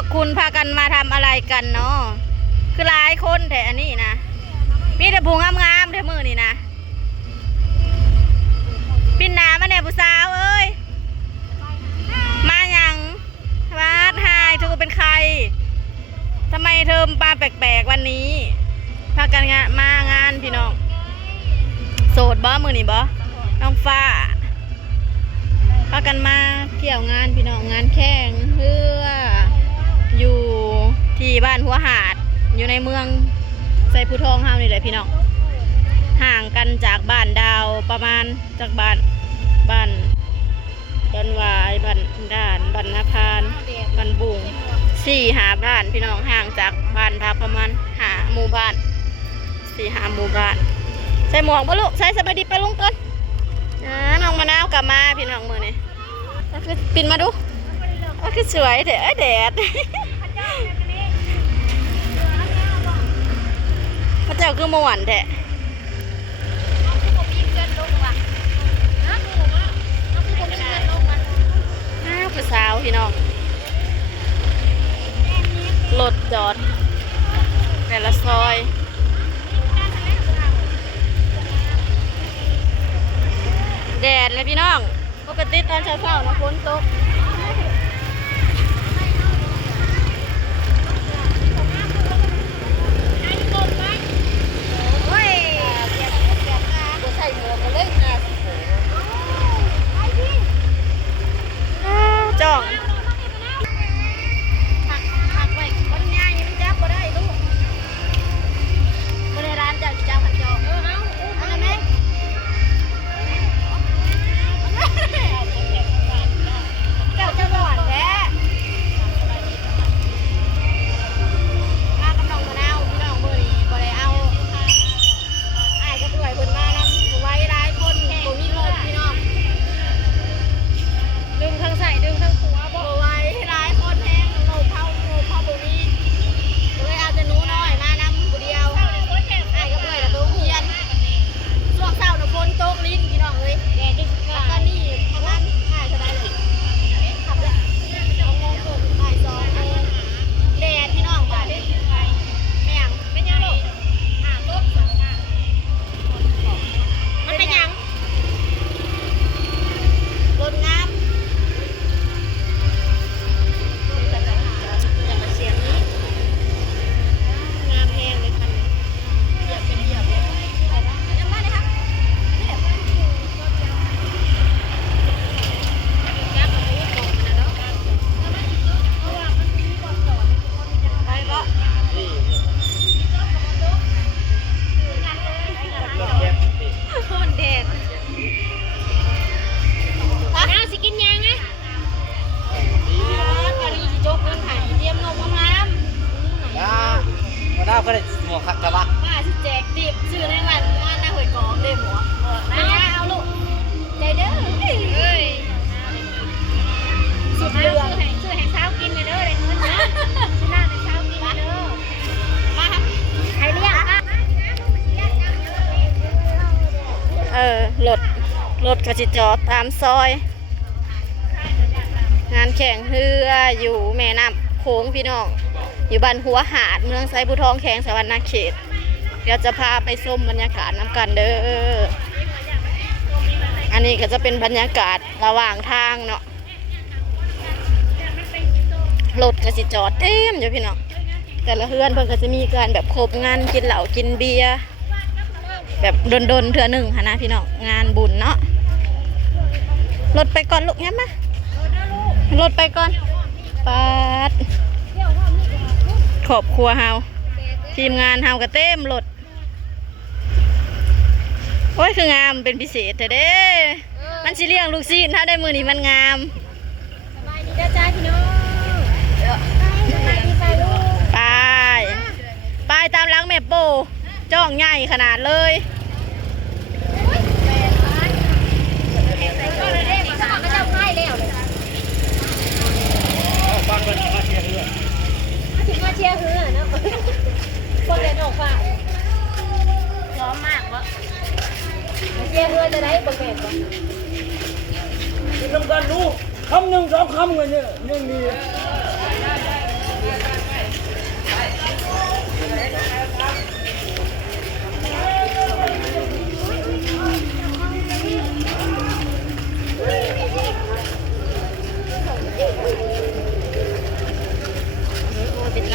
วกคุณพากันมาทำอะไรกันเนาะคือหลายคนแต่อันนี้นะมีแต่ผู้งามๆแต่มือนี่นะปินหนามาเนี่ยผู้สาวเอ้ยมาอย่างวาดหายเธอเป็นใครทำไมเธอมาแปลกๆวันนี้พากันมางานพี่น้องโสดบ่มือนี่บ่น้องฟ้าพากันมาเที่ยวงานพี่น้องงานแข่งเพื่ออยู่ที่บ้านหัวหาดอยู่ในเมืองไซภูทองเฮานี่แหละพี่น้องห่างกันจากบ้านดาวประมาณจากบ้านดอนวายบ้านด่านบ้านนาพานบ้านบุง4-5 บ้านพี่น้องห่างจากบ้านพักประมาณ5 หมู่บ้าน4-5 หมู่บ้านใส่หมวกบ่ลูกใส่สบายดีไปลงก่อนน้องมะนาวกลับมาพี่น้องมือนี่คือปินมาดูคือสวยเถอะแดดพระเจ้าคือม่วนแท้ผู้สาวพี่น้องรถจอดแต่ละซอยแดดเลยพี่น้องปกติตอนเช้าๆนะฝนตกจ้องผักไว้คนง่ายมันจับบ่ได้ลูกบ่ได้ร้านเจ้าผักจองอะไรไหมเจ้าจะหวานแท้มากำลังมะนาวพี่น้องมือนี้บ่ได้เอาอ้ายก็ป่วยเพิ่นมานำไว้หลายคนบ่มีรถพี่น้องดึงทั้งใส่ดึงทั้งตัวบ่ไว้หลายคนแห้งโง่เผาบ่มีเลยเอาแต่หนูน้อยมานำผู้เดียวอ้ายก็ป่วยแล้วไปโรงเรียนช่วงเช้าน่ะฝนตกลิ้นพี่น้องเอ้ยแดดแล้วก็นี่ประมาณอ้ายเท่าใดเลยขับแล้ว2 โมงครึ่งบ่าย 2 โมงแดดพี่น้องบาดแม่งเป็นยังลูกตกมันเป็นยังรถงามเสียงนี้งามแห้งเลยคันนี้เหยียบเป็นเหยียบเลยยังมาเลยครับเราก็ได้หมวกคักกระบะมาสิแจกดิบซื้อในวันว่าหน้าหอยกองเด้หมวกไม่ยาเอาลูกใจเด้อเฮ้ยสุดเรื่องซื้อให้เช้ากินเลยเด้อเลยเงินนะซื้อหน้าให้เช้ากินเลยเด้อมาครับใครเรียกรถก็จะจอดตามซอยงานแข่งเรืออยู่แม่น้ำโค้งพี่น้องอยู่บ้านหัวหาดเมืองไซภูทองแข็งสวรรณเขตเดี๋ยวจะพาไปชมบรรยากาศน้ำกันเด้ออันนี้ก็จะเป็นบรรยากาศระหว่างทางเนาะรถก็สิจอดเต็มอยู่พี่น้องแต่ละเฮือนเพิ่นก็จะมีการแบบครบงานกินเหล้ากินเบียร์แบบดนเถื่อหนึ่งนะพี่น้องงานบุญเนาะรถไปก่อนลูกงั้นมารถไปก่อนปัดครอบครัวเฮาทีมงานเฮาก็เต็มรถโอ้ยคืองามเป็นพิเศษเด้มันสิเลี้ยงลูกศิษย์ถ้าได้มือนี้มันงามสบายดีจ้าจ้าพี่น้องสบายดีไปลูกไปตามหลังแม่โปจ้องใหญ่ขนาดเลยบ้านเป็นมาเชียร์เรือมาเชียร์เฮือเนาะคนเดินออกฝ่ายพร้อมมากวะมาเชียร์เฮือจะได้ประเภทวะ กินน้ำกันดูคำหนึ่ง2 คำเลยเนี่ยยังดี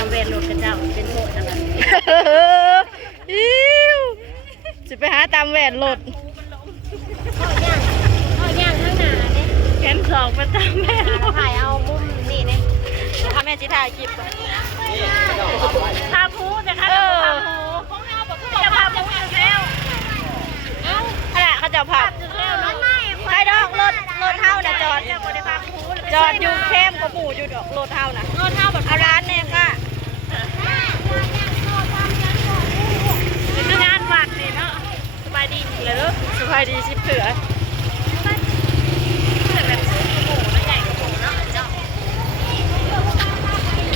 เวรรถกระเจ้าเป็นโทษนะคะ อิ้วจะไปหาตามแหวนรถ ข้อย่างข้างหน้าเนี่ย แขนสองไปตามแหวนรถ ถ่ายเอามุมนี่เนี่ย ทำแม่จิถ่ายคลิป พาพูดนะคะจะพาพูดแล้วขณะเขาจะผับใครดอกรถเท่าน่ะจอดอยู่เข้มกับหมูอยู่ดอกรถเท่าน่ะเอาร้านเนี่ยค่ะ งานวัดนี่เนาะสบายดีเลย สบายดีชิบเถื่อ แบบซื้อหมูแล้วใหญ่กว่าหมูเนาะเจ้า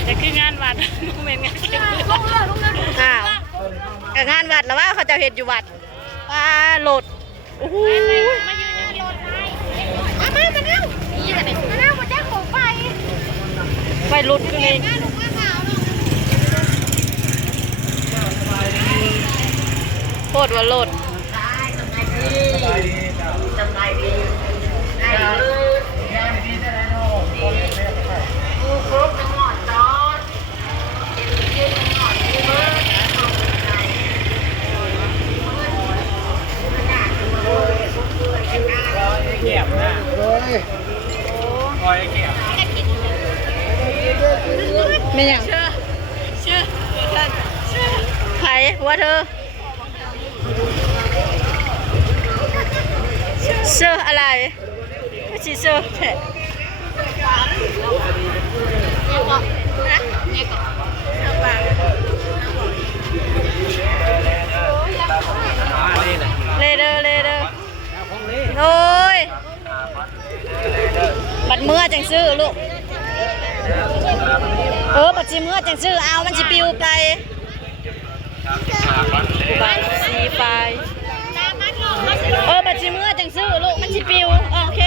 จะคืองานวัดโมเมนต์งานเข้มอ้าวกับงานวัดแล้วว่าเขาจะเห็นอยู่วัดว่ารถโอ้โห มายืนในรถให้มาเร็วนี่จะเป็นมาเร็วมาแจ้งของไฟ ไฟรุดคือนี่โคตรว่ารถเกียบนะคอยเกียบ ไม่ยังไผ่หัวเธอเสื้ออะไรไม่ใช่เสื้อแผลเลเดอร์โอ้ยบัดเมื่อจังซื้อลูกบัดจีเมื่อจังซื้อเอามันจะปิวไปบัดสีไปบัดจีเมื่อจังซื้อลูกมันจะปิวโอเค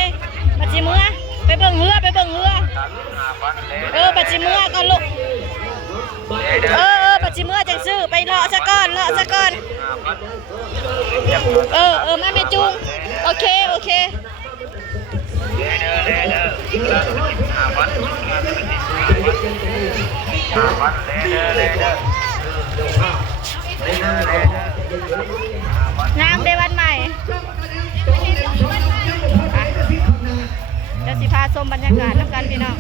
บัดจีเมื่อไปเบิ่งเรือบัดจีเมื่อก็ลูกบัดจีเมื่อจังซื้อไปเลาะซะก่อนมาแม่จุงโอเคงามได้วันใหม่เดี๋ยวสิพาชมบรรยากาศแล้วกันพี่น้อง